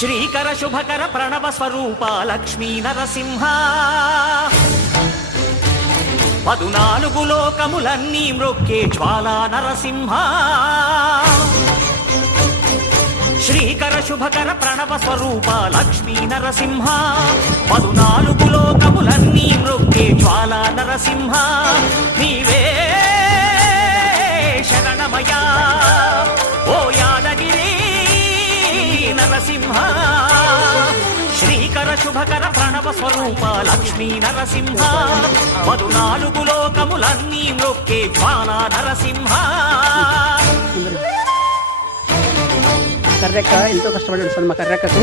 శ్రీకర శుభకర ప్రణవ స్వరూప లక్ష్మీ నరసింహ 14 లోకములన్నీ మ్రొక్కే జ్వాలా నరసింహ శ్రీకర శుభకర ప్రణవ స్వరూప లక్ష్మీ నరసింహ 14 లోకములన్నీ మ్రొక్కే జ్వాలా నరసింహ నీవే శరణమయా ఓ యాదగిరి నరసింహ శ్రీకర శుభకర ప్రణవ స్వరూప లక్ష్మీ నరసింహ 14 లోకములన్నీ మ్రొక్కే జ్వాలా నరసింహ కర్రెక్క ఎంతో కష్టపడ్డాడు సార్ మా కర్రెక్కకు